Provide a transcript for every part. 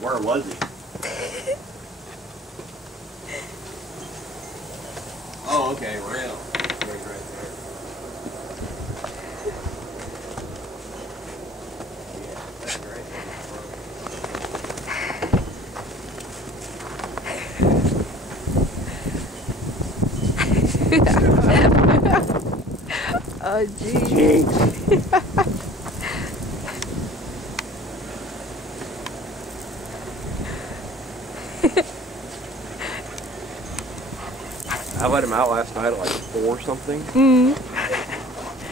Where was he? Oh, okay, real. Right there. Yeah, that's great. Oh, geez. Jinx. I let him out last night at like 4 or something. Mm.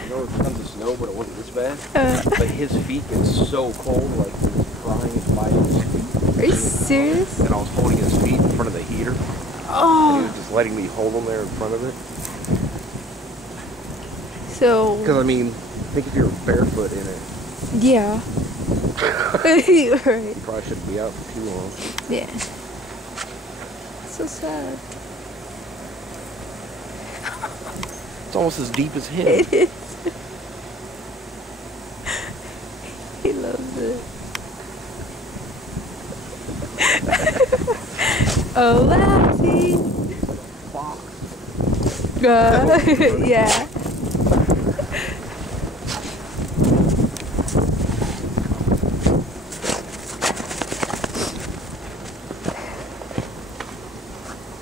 There was tons of snow, but it wasn't this bad. But his feet get so cold, like he was crying and biting his feet. Are you serious? And I was holding his feet in front of the heater. Oh. And he was just letting me hold them there in front of it. So. Because, I mean, think if you were barefoot in it. Yeah. Right. You probably shouldn't be out for too long. Yeah. So sad. It's almost as deep as him. It is. He loves it. Oh, Lassie. Fox. Yeah.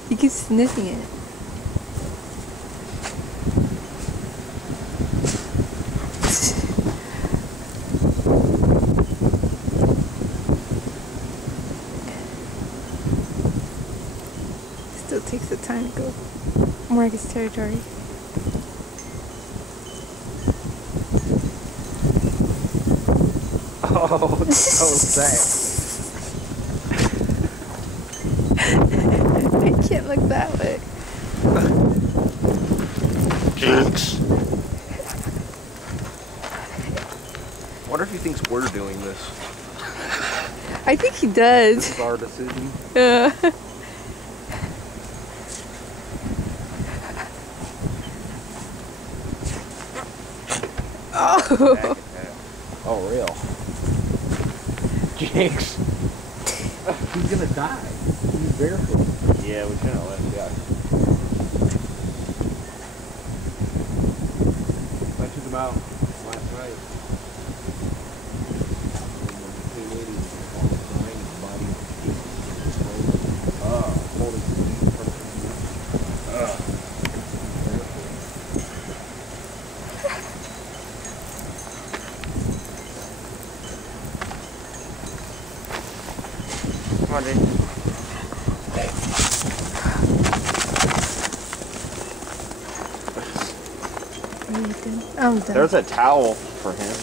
You keep sniffing it. Still takes the time to go mark his territory. Oh, it's so sad. I can't look that way. Jinx. I wonder if he thinks we're doing this. I think he does. This is our decision. Oh. Oh, real. Jinx. He's gonna die. He's barefoot. Yeah, we shouldn't let him die. I took him out last night. Holding his feet in front of Come on, dude. I'm done. There's a towel for him.